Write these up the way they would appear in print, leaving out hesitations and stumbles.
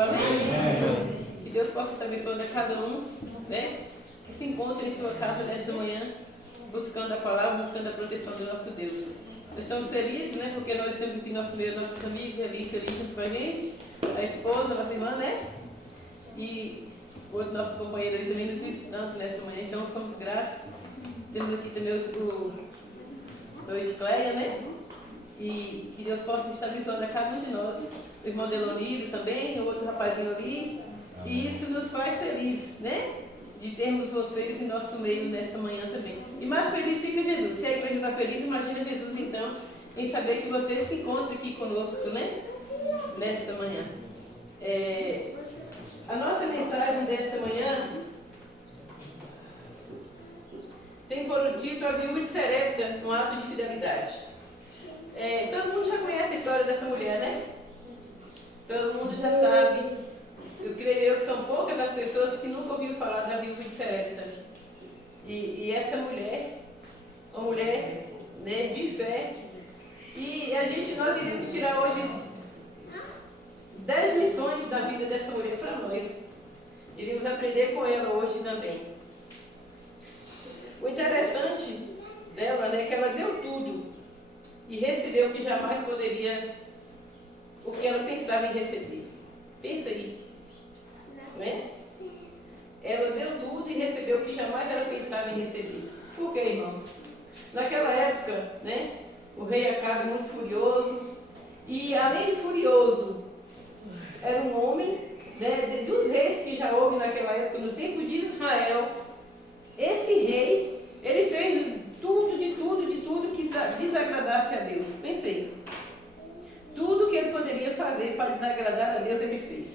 Amém? Que Deus possa estar abençoando a cada um, né? Que se encontre em sua casa nesta manhã, buscando a palavra, buscando a proteção do nosso Deus. Nós estamos felizes, né? Porque nós temos aqui nosso meio, nossos amigos, Alice ali junto com a gente, a esposa, nossa irmã, né? E outro nosso companheiro ali também nos visitando nesta manhã, então somos gratos. Temos aqui também o Edcleia, né? E que Deus possa estar abençoando a cada um de nós. O irmão Deloniro também, o outro rapazinho ali. E isso nos faz feliz, né? De termos vocês em nosso meio nesta manhã também. E mais feliz fica Jesus. Se a igreja está feliz, imagina Jesus então, em saber que vocês se encontram aqui conosco, né? Nesta manhã. A nossa mensagem desta manhã tem por título A Viúva de Sarepta, um ato de fidelidade. Todo mundo já conhece a história dessa mulher, né? Todo mundo já sabe. Eu creio que são poucas as pessoas que nunca ouviram falar da viúva de Sarepta. E essa mulher, uma mulher, né, de fé. E nós iremos tirar hoje 10 lições da vida dessa mulher para nós. Iremos aprender com ela hoje também. O interessante dela, né, é que ela deu tudo e recebeu o que jamais poderia, o que ela pensava em receber. Pensa aí. Né? Ela deu tudo e recebeu o que jamais ela pensava em receber. Por quê, irmãos? Naquela época, né, o rei Acabe muito furioso, e além de furioso, era um homem, né, dos reis que já houve naquela época, no tempo de Israel. Esse rei, ele fez tudo que desagradasse a Deus. Pensei. Tudo que ele poderia fazer para desagradar a Deus, ele fez.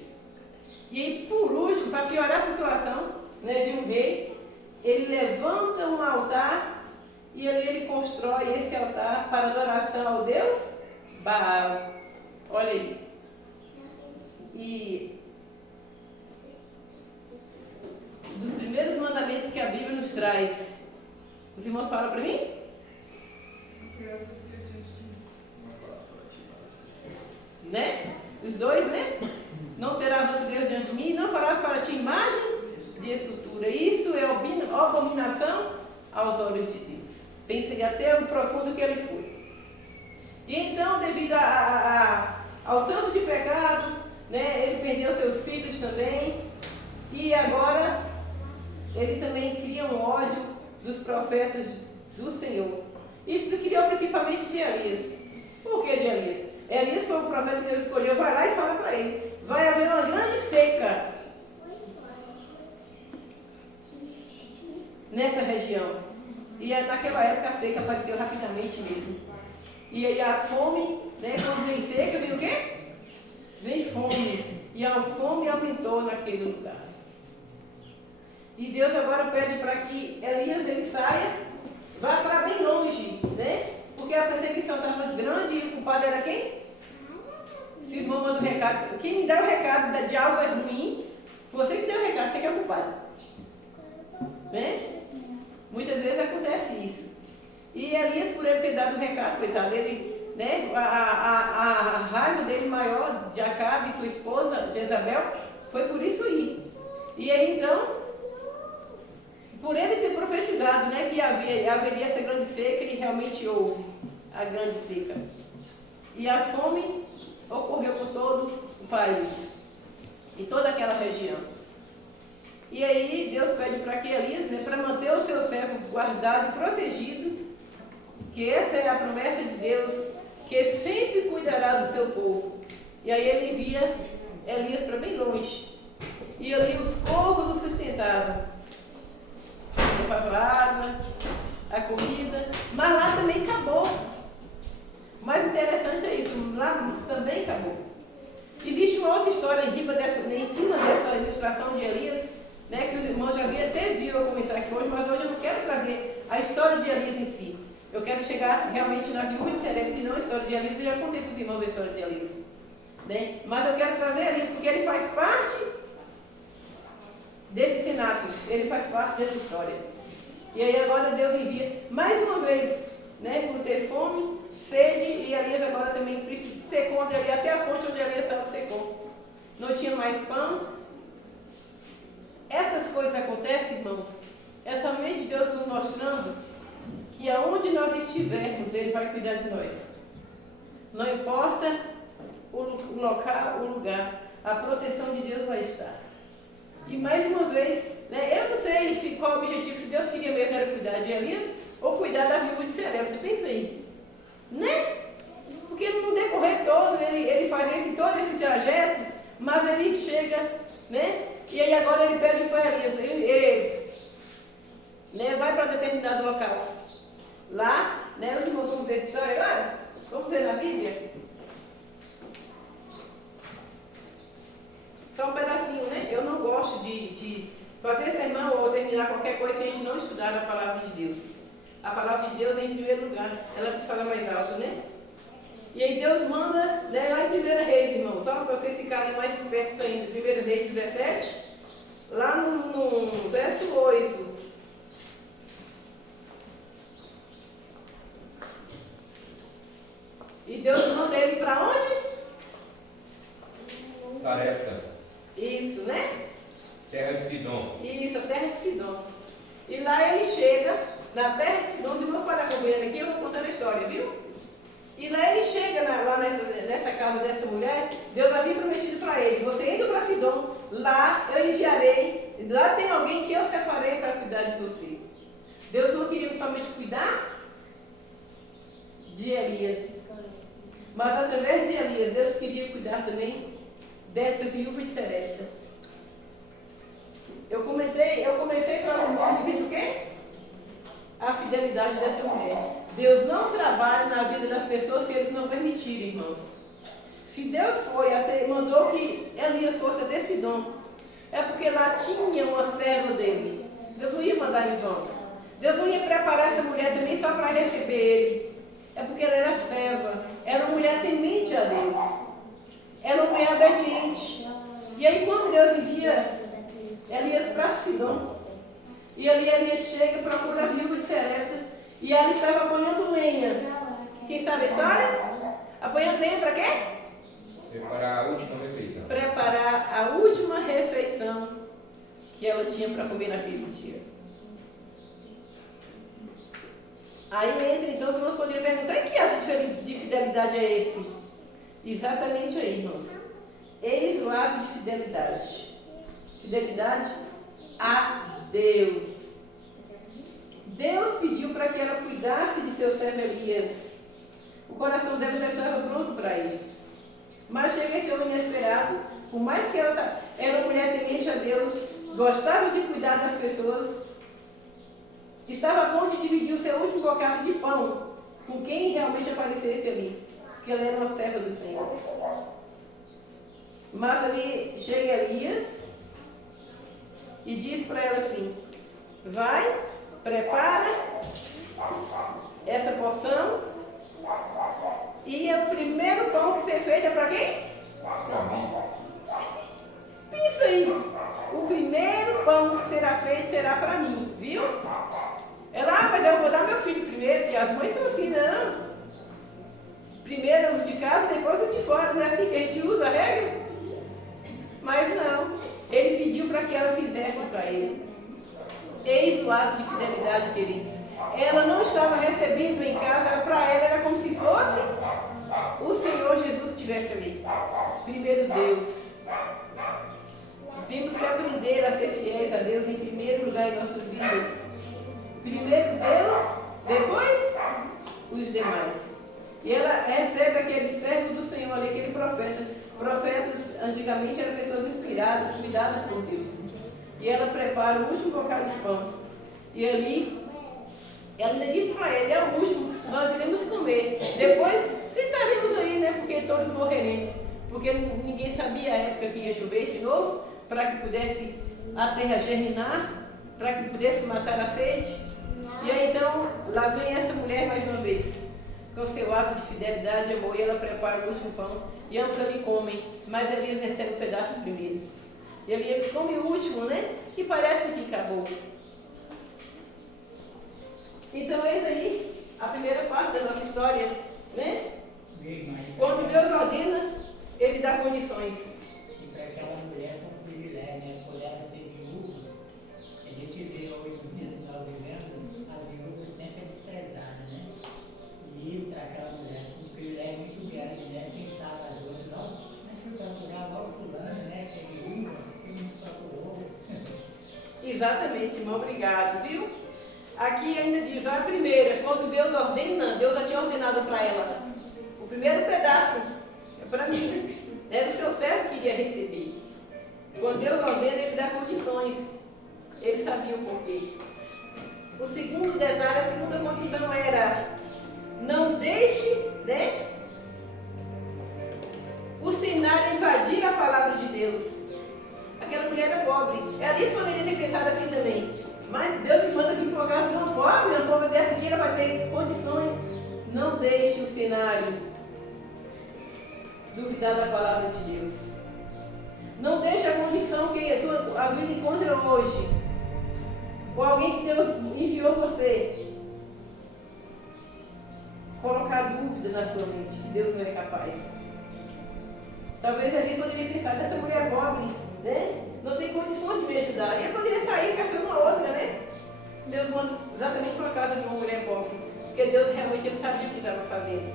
E aí, por último, para piorar a situação, né, de um rei, ele levanta um altar e ali ele constrói esse altar para adoração ao Deus Baal. Olha aí. E dos primeiros mandamentos que a Bíblia nos traz, os irmãos falam para mim? Né? Os dois, né? Não terás outro Deus diante de mim, não farás para ti imagem de escultura. Isso é abominação aos olhos de Deus. Pense até o profundo que ele foi. E então, devido ao tanto de pecado, né, ele perdeu seus filhos também. E agora, ele também cria um ódio dos profetas do Senhor. E criou principalmente de Elias. Por que de Elias? Elias foi o profeta que Deus escolheu, vai lá e fala para ele. Vai haver uma grande seca nessa região. E naquela época a seca apareceu rapidamente mesmo. E aí a fome, né, quando vem seca, vem o quê? Vem fome. E a fome aumentou naquele lugar. E Deus agora pede para que Elias ele saia, vá para bem longe, né? Porque a perseguição estava grande e o culpado era quem? Se o irmão manda o recado, quem me dá o recado de algo é ruim, você que deu o recado, você que é o culpado. Né? Muitas vezes acontece isso. E Elias, por ele ter dado o recado, coitado, ele, né, a raiva dele maior de Acabe e sua esposa, Jezabel, foi por isso aí. E aí então, por ele ter profetizado, né, que haveria essa grande seca, e realmente houve a grande seca. E a fome ocorreu por todo o país e toda aquela região. E aí Deus pede para que Elias, né, para manter o seu servo guardado e protegido, que essa é a promessa de Deus, que sempre cuidará do seu povo. E aí ele envia Elias para bem longe. E ali os corvos o sustentavam. Levavam a água, a comida, mas lá também acabou. O mais interessante é isso, lá também acabou. Existe uma outra história em cima dessa ilustração de Elias, né, que os irmãos já até viram eu comentar aqui hoje, mas hoje eu não quero trazer a história de Elias em si. Eu quero chegar realmente na viúva de Sarepta e não a história de Elias. Eu já contei para os irmãos a história de Elias. Né? Mas eu quero trazer Elias porque ele faz parte desse cenáculo, ele faz parte dessa história. E aí agora Deus envia mais uma vez, né, por ter fome, sede, e Elias agora também secou onde ali, até a fonte onde Elias estava secou. não tinha mais pão. Essas coisas acontecem, irmãos, é somente Deus nos mostrando que aonde nós estivermos, Ele vai cuidar de nós. Não importa o local, o lugar, a proteção de Deus vai estar. E mais uma vez, né, eu não sei qual o objetivo, se Deus queria mesmo era cuidar de Elias ou cuidar da viúva de Sarepta, pensei, né? Porque no decorrer todo, ele faz todo esse trajeto, mas ele chega, né? E aí agora ele pede para Elias, né, vai para determinado local. Lá, né, os irmãos vão ver essa história agora? Vamos ver na Bíblia? Só um pedacinho, né? Eu não gosto de fazer sermão ou terminar qualquer coisa se a gente não estudar a palavra de Deus. A palavra de Deus é em primeiro lugar, ela que fala mais alto, né? E aí Deus manda, né, lá em 1 Reis, irmãos, só para vocês ficarem mais espertos ainda, 1 Reis 17, lá no verso 8. E Deus manda ele para onde? Sarepta. Isso, né? Terra de Sidom. Isso, a terra de Sidom. E lá ele chega, na terra de Sidom, se não parar acompanhando aqui, eu vou contando a história, viu? E lá ele chega, lá nessa casa dessa mulher, Deus havia prometido para ele, você indo para Sidom, lá eu enviarei, lá tem alguém que eu separei para cuidar de você. Deus não queria somente cuidar de Elias, mas através de Elias, Deus queria cuidar também dessa viúva de Sarepta. Eu comecei para dizer o quê? A fidelidade dessa mulher. Deus não trabalha na vida das pessoas se eles não permitirem, irmãos. Se Deus mandou que Elias fosse até Sidom, é porque lá tinha uma serva dele. Deus não ia mandar em vão. Deus não ia preparar essa mulher também só para receber ele. É porque ela era serva, era uma mulher temente a Deus. Era uma mulher obediente. E aí quando Deus envia Elias para Sidom, e ali Elias chega e procura a viúva de Sarepta, e ela estava apanhando lenha. Quem sabe a história? Apanhando lenha para quê? Preparar a última refeição. Preparar a última refeição que ela tinha para comer naquele dia. Aí entra, então, os irmãos poderiam perguntar, e que ato de fidelidade é esse? Exatamente aí, irmãos. Eis o ato de fidelidade. Fidelidade a Deus. Deus pediu para que ela cuidasse de seu servo Elias. O coração dela já estava pronto para isso. Mas chega esse homem inesperado, por mais que ela era uma mulher temente a Deus, gostava de cuidar das pessoas, estava a ponto de dividir o seu último bocado de pão com quem realmente aparecesse ali, porque ela era uma serva do Senhor. Mas ali chega Elias e diz para ela assim, vai, prepara essa porção, e o primeiro pão que ser feito é para quem? Para mim. Pensa aí, o primeiro pão que será feito será para mim, viu? Ela, mas eu vou dar meu filho primeiro, porque as mães são assim, não. Primeiro os de casa, depois os de fora, não é assim que a gente usa a regra? Mas não, ele pediu para que ela fizesse para ele. Eis o ato de fidelidade, queridos. Ela não estava recebendo em casa, para ela era como se fosse o Senhor Jesus que estivesse ali. Primeiro Deus. Temos que aprender a ser fiéis a Deus em primeiro lugar em nossas vidas. Primeiro Deus, depois os demais. E ela recebe aquele servo do Senhor ali, aquele profeta. Profetas antigamente eram pessoas inspiradas, cuidadas por Deus. E ela prepara o último bocado de pão. E ali, ela ainda diz para ele, é o último, nós iremos comer. Depois sentaremos aí, né? Porque todos morreremos. Porque ninguém sabia a época que ia chover de novo, para que pudesse a terra germinar, para que pudesse matar a sede. E aí então, lá vem essa mulher mais uma vez, com seu ato de fidelidade e amor, e ela prepara o último pão, e ambos ali comem, mas Elias recebe um pedaço primeiro. E Elias come o último, né? E parece que acabou. Então, eis aí a primeira parte da nossa história, né? Quando Deus ordena, Ele dá condições. Exatamente, irmão, obrigado, viu? Aqui ainda diz, a primeira, quando Deus ordena, Deus já tinha ordenado para ela. O primeiro pedaço é para mim, era o seu servo que iria receber. Quando Deus ordena, Ele dá condições. Ele sabia o porquê. O segundo detalhe, a segunda condição era, não deixe, né, o cenário invadir a palavra de Deus. Aquela mulher era pobre. Alice poderia ter pensado assim também. Mas Deus me manda vir para uma casa de uma pobre dessa aqui, ela vai ter condições. Não deixe o cenário duvidar da palavra de Deus. Não deixe a condição que a vida encontra hoje, ou alguém que Deus enviou você, colocar dúvida na sua mente, que Deus não é capaz. Talvez ali poderia pensar, dessa mulher pobre, né? Não tem condições de me ajudar. E ela poderia sair caçando uma outra, né? Deus manda exatamente para a casa de uma mulher pobre, porque Deus realmente ele sabia o que estava fazendo.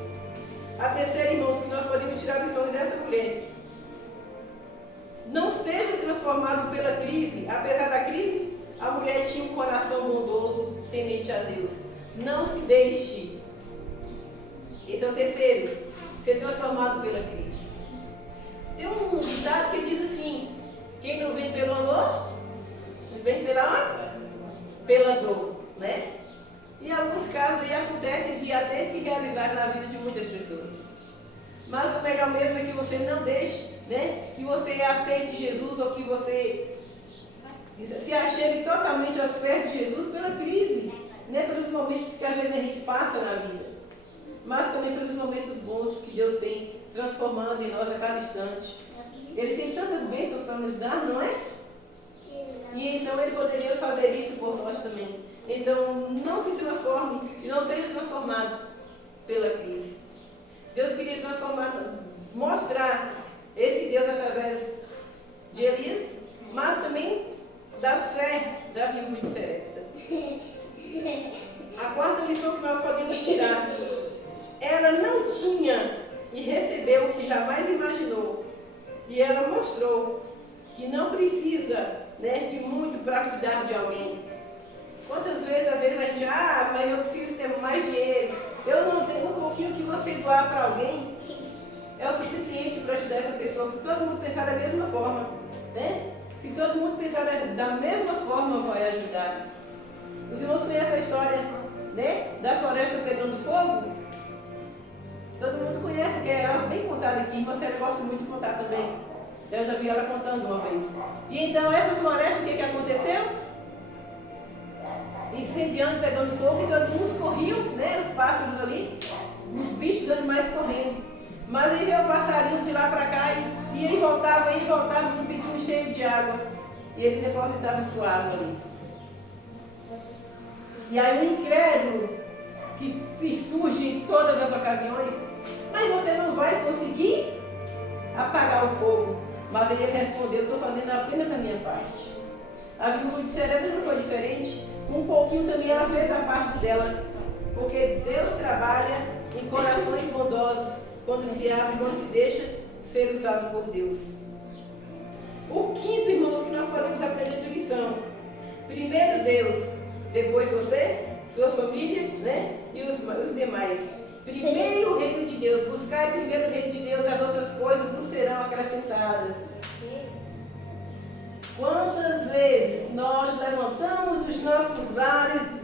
A terceira, irmãos, que nós podemos tirar a lição dessa mulher. Não seja transformado pela crise. Apesar da crise, a mulher tinha um coração bondoso, temente a Deus. Não se deixe. Esse é o terceiro. Ser transformado pela crise. Tem um ditado que diz assim, quem não vem pelo amor, vem pela onde? Pela dor, né? E em alguns casos aí acontecem de até se realizar na vida de muitas pessoas. Mas o melhor mesmo é que você não deixe, né? Que você aceite Jesus ou que você se achegue totalmente aos pés de Jesus pela crise, né? Pelos momentos que às vezes a gente passa na vida. Mas também pelos momentos bons que Deus tem transformando em nós a cada instante. Ele tem tantas bênçãos para nos dar, não é? E então Ele poderia fazer isso por nós também. Então não se transforme e não seja transformado pela crise. Deus queria transformar, mostrar esse Deus através de Elias, mas também da fé da viúva de Sarepta. A quarta lição que nós podemos tirar, ela não tinha e recebeu o que jamais imaginou. E ela mostrou que não precisa, né, de muito para cuidar de alguém. Quantas vezes, às vezes a gente, mas eu preciso ter mais dinheiro. Eu não tenho um pouquinho que você doar para alguém, é o suficiente para ajudar essa pessoa. Se todo mundo pensar da mesma forma, né? Se todo mundo pensar da mesma forma, vai ajudar. Os irmãos conhecem a história, né, da floresta pegando fogo? Todo mundo conhece, porque é algo bem contado aqui. Você gosta muito de contar também. Eu já vi ela contando uma vez. E então essa floresta, o que aconteceu? Incendiando, pegando fogo, e todos uns corriam, né? Os pássaros ali, os bichos, os animais correndo. Mas aí veio o passarinho de lá para cá e ele voltava com um pitinho cheio de água. E ele depositava sua água ali. E aí o incrédulo, que se surge em todas as ocasiões, mas você não vai conseguir apagar o fogo. Mas ele respondeu, estou fazendo apenas a minha parte. A viúva de Sarepta não foi diferente. Um pouquinho também ela fez a parte dela. Porque Deus trabalha em corações bondosos quando se abre, quando se deixa ser usado por Deus. O quinto, irmãos, que nós podemos aprender de lição. Primeiro Deus, depois você, sua família, né? E os demais. Primeiro o reino de Deus. Buscar primeiro o reino de Deus, as outras coisas não serão acrescentadas. Quantas vezes nós levantamos dos nossos lares,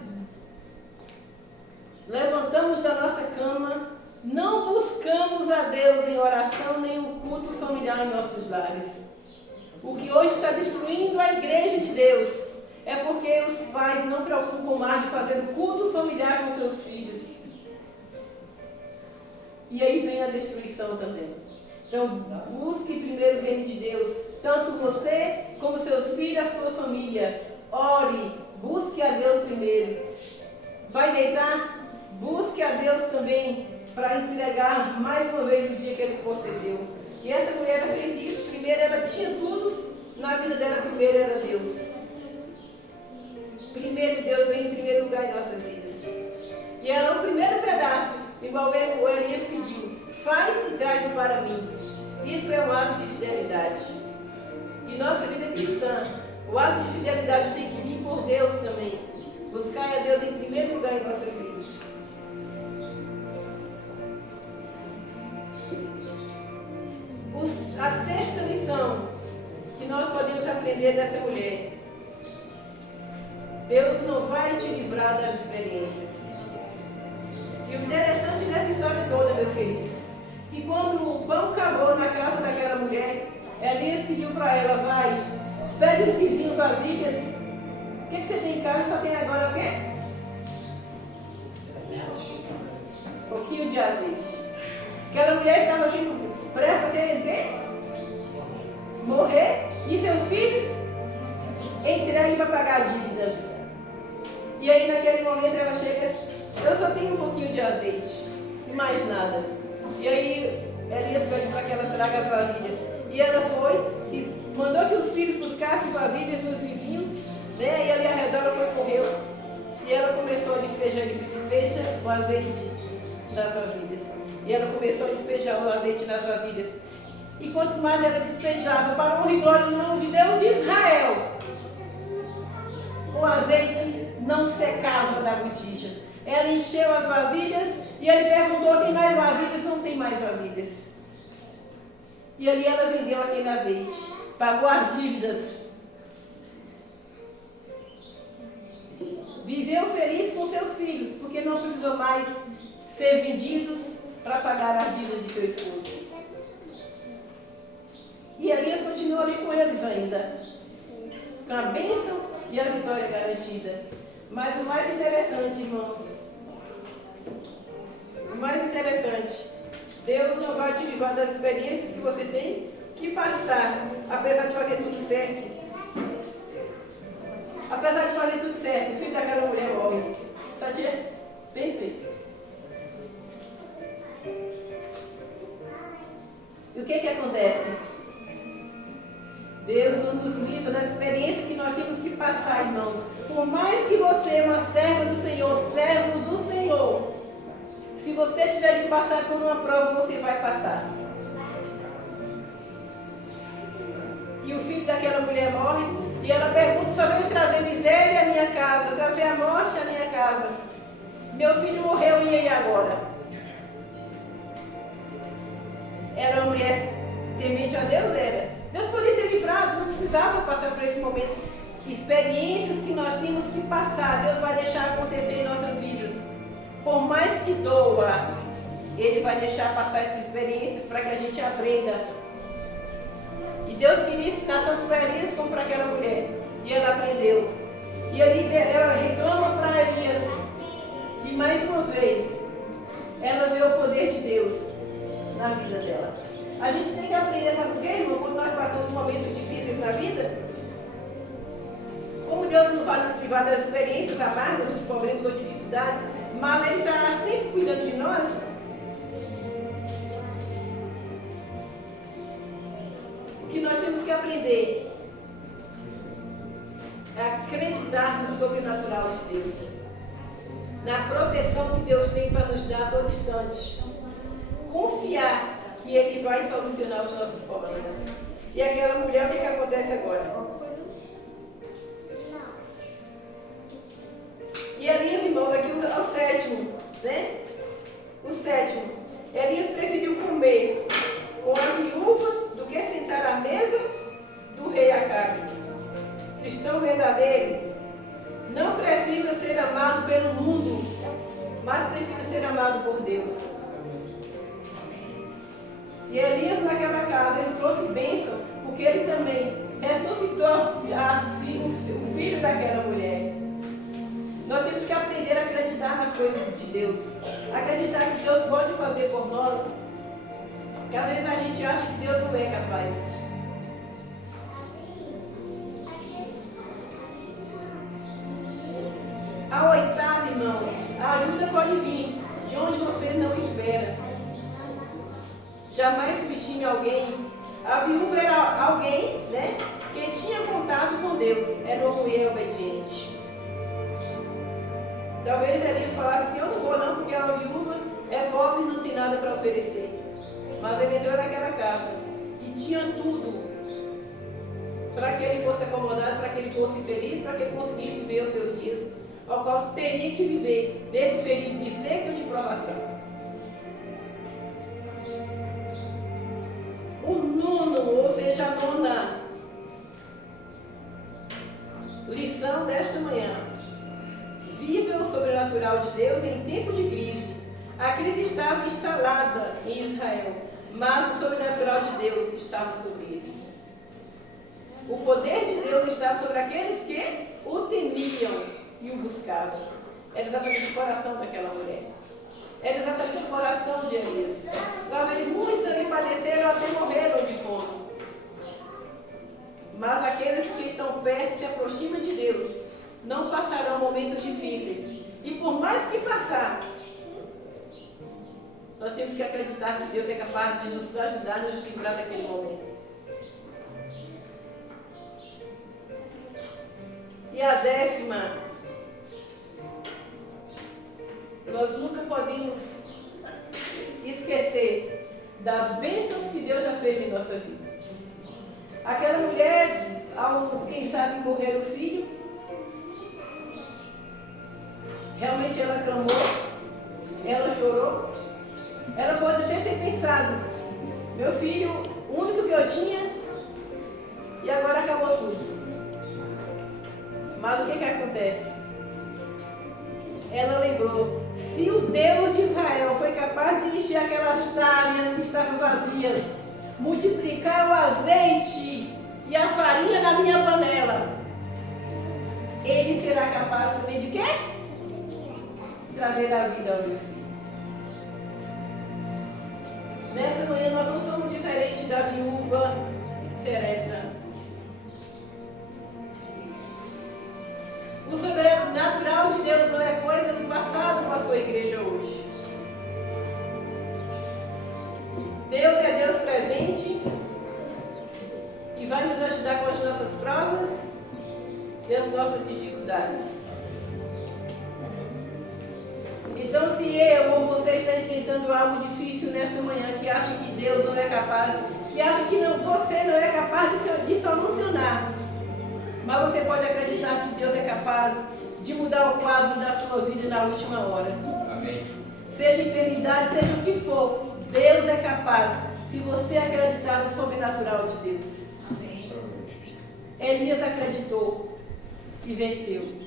levantamos da nossa cama, não buscamos a Deus em oração, nem um culto familiar em nossos lares. O que hoje está destruindo a igreja de Deus é porque os pais não preocupam mais de fazer o culto familiar com seus filhos. E aí vem a destruição também. Então, busque primeiro o reino de Deus. Tanto você, como seus filhos, a sua família. Ore, busque a Deus primeiro. Vai deitar? Busque a Deus também, para entregar mais uma vez o dia que Ele concedeu. E essa mulher fez isso. Primeiro ela tinha tudo, na vida dela primeiro era Deus. Primeiro Deus vem em primeiro lugar em nossas vidas. E ela, o primeiro pedaço, igual o Elias pediu, faz e traz-o para mim. Isso é um ato de fidelidade. E nossa vida cristã O ato de fidelidade tem que vir por Deus também. Buscar a Deus em primeiro lugar em nossas vidas. A sexta lição que nós podemos aprender dessa mulher: Deus não vai te livrar das experiências. E o interessante nessa história toda, meus queridos, que quando o pão acabou na casa daquela mulher, Elias pediu para ela: vai, pegue os vizinhos vasilhas. O que você tem em casa? Só tem agora o quê? Um pouquinho de azeite. Aquela mulher estava assim, presta a ser o quê? Morrer, e seus filhos entreguem para pagar dívidas. E aí naquele momento ela chega: eu só tenho um pouquinho de azeite, e mais nada. E aí Elias pede para que ela traga as vasilhas. E ela foi e mandou que os filhos buscassem vasilhas nos vizinhos, né? E ali ao redor ela foi, correu. E ela começou a despejar, despeja o azeite nas vasilhas. E ela começou a despejar o azeite nas vasilhas. E quanto mais ela despejava, para a honra e glória do nome de Deus de Israel, o azeite não secava da botija. Ela encheu as vasilhas e ele perguntou: tem mais vasilhas? Não tem mais vasilhas. E ali ela vendeu aquele azeite, pagou as dívidas, viveu feliz com seus filhos, porque não precisou mais ser vendidos para pagar as dívidas de seu esposo. E Elias continua ali com eles ainda, com a bênção e a vitória garantida. Mas o mais interessante, irmãos, o mais interessante, Deus não vai te livrar das experiências que você tem que passar, apesar de fazer tudo certo. Apesar de fazer tudo certo, o filho daquela mulher morre. Só tinha perfeito. E o que acontece? Deus não nos livra das experiências que nós temos que passar, irmãos. Por mais que você é uma serva do Senhor, servo do Senhor, se você tiver que passar por uma prova, você vai passar. E o filho daquela mulher morre, e ela pergunta: só veio trazer miséria à minha casa, trazer a morte à minha casa. Meu filho morreu, e aí agora? Era uma mulher temente a Deus, era. Deus podia ter livrado, não precisava passar por esse momento. Experiências que nós temos que passar, Deus vai deixar acontecer em nossas vidas. Por mais que doa, Ele vai deixar passar essas experiências para que a gente aprenda. E Deus queria ensinar tanto para Elias como para aquela mulher. E ela aprendeu. E ela reclama para Elias. E mais uma vez, ela vê o poder de Deus na vida dela. A gente tem que aprender, sabe por quê, irmão? Quando nós passamos momentos difíceis na vida, como Deus não vai nos privar das experiências amargas, dos problemas ou dificuldades, mas Ele estará sempre cuidando de nós. O que nós temos que aprender é acreditar no sobrenatural de Deus, na proteção que Deus tem para nos dar a todo instante. Confiar que Ele vai solucionar os nossos problemas. E aquela mulher, o que acontece agora? E Elias, irmãos, aqui é o sétimo, né? O sétimo. Elias preferiu comer com a viúva do que sentar à mesa do rei Acabe. Cristão verdadeiro não precisa ser amado pelo mundo, mas precisa ser amado por Deus. E Elias naquela casa, ele trouxe bênção, porque ele também ressuscitou o filho daquela mulher. Nós temos que aprender a acreditar nas coisas de Deus. Acreditar que Deus pode fazer por nós. Porque às vezes a gente acha que Deus não é capaz. A oitava, irmãos, a ajuda pode vir de onde você não espera. Jamais subestime alguém. A viúva era alguém, né, que tinha contato com Deus. Era uma mulher obediente. Talvez Elias falasse assim: eu não vou não, porque a viúva é pobre e não tem nada para oferecer. Mas ele entrou naquela casa e tinha tudo. para que ele fosse acomodado, para que ele fosse feliz, para que ele conseguisse ver os seus dias, ao qual teria que viver nesse período de seca e de provação. O nono, ou seja, a nona lição desta manhã: viva o sobrenatural de Deus em tempo de crise. A crise estava instalada em Israel, mas o sobrenatural de Deus estava sobre eles. O poder de Deus estava sobre aqueles que o temiam e o buscavam. Era exatamente o coração daquela mulher. Era exatamente o coração de Elias. Talvez muitos ali padeceram até morreram de fome. Mas aqueles que estão perto e se aproximam de Deus não passarão momentos difíceis. E por mais que passar, nós temos que acreditar que Deus é capaz de nos ajudar, nos livrar daquele momento. E a 10ª, nós nunca podemos esquecer das bênçãos que Deus já fez em nossa vida. Aquela mulher, quem sabe morrer o filho, realmente ela clamou, ela chorou. Ela pode até ter pensado: meu filho, o único que eu tinha, e agora acabou tudo. Mas o que acontece? Ela lembrou: se o Deus de Israel foi capaz de encher aquelas talhas que estavam vazias, multiplicar o azeite e a farinha na minha panela, Ele será capaz também de quê? Trazer a vida ao meu filho. Nessa manhã nós não somos diferentes da viúva Serepta. O sobrenatural de Deus não é coisa do passado para a sua igreja hoje. Deus é Deus presente e vai nos ajudar com as nossas provas e as nossas dificuldades. Então, se eu ou você está enfrentando algo difícil nesta manhã, que acha que Deus não é capaz, que acha que você não é capaz de solucionar, mas você pode acreditar que Deus é capaz de mudar o quadro da sua vida na última hora. Amém. Seja enfermidade, seja o que for, Deus é capaz, se você acreditar no sobrenatural de Deus. Amém. Elias acreditou e venceu.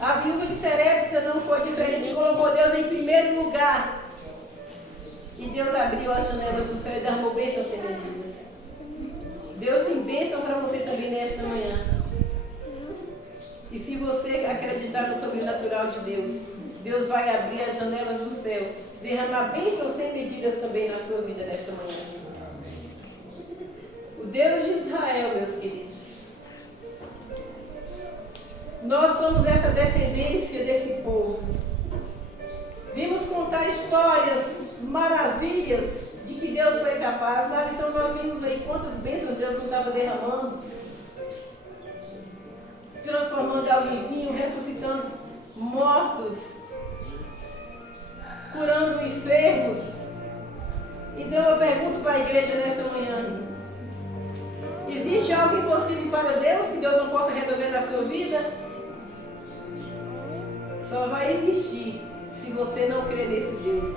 A viúva de Serepta não foi diferente, colocou Deus em primeiro lugar. E Deus abriu as janelas do céu e derramou bênçãos sem medidas. Deus tem bênção para você também nesta manhã. E se você acreditar no sobrenatural de Deus, Deus vai abrir as janelas dos céus, derramar bênçãos sem medidas também na sua vida nesta manhã. O Deus de Israel, meus queridos. Nós somos essa descendência desse povo. Vimos contar histórias, maravilhas de que Deus foi capaz. Na lição nós vimos aí quantas bênçãos Deus não estava derramando, transformando água em vinho, ressuscitando mortos, curando enfermos. Então eu pergunto para a igreja nesta manhã: existe algo impossível para Deus que Deus não possa resolver na sua vida? Só vai existir se você não crer nesse Deus.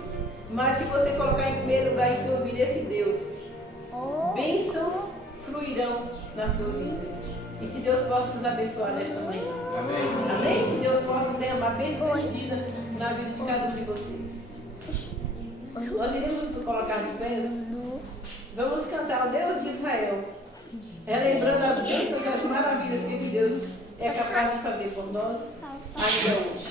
Mas se você colocar em primeiro lugar em sua vida esse Deus, bênçãos fluirão na sua vida. E que Deus possa nos abençoar nesta manhã. Amém. Amém? Que Deus possa derramar bênção medida na vida de cada um de vocês. Nós iremos colocar de pé. Vamos cantar o Deus de Israel, relembrando as bênçãos e as maravilhas que esse Deus é capaz de fazer por nós ainda hoje.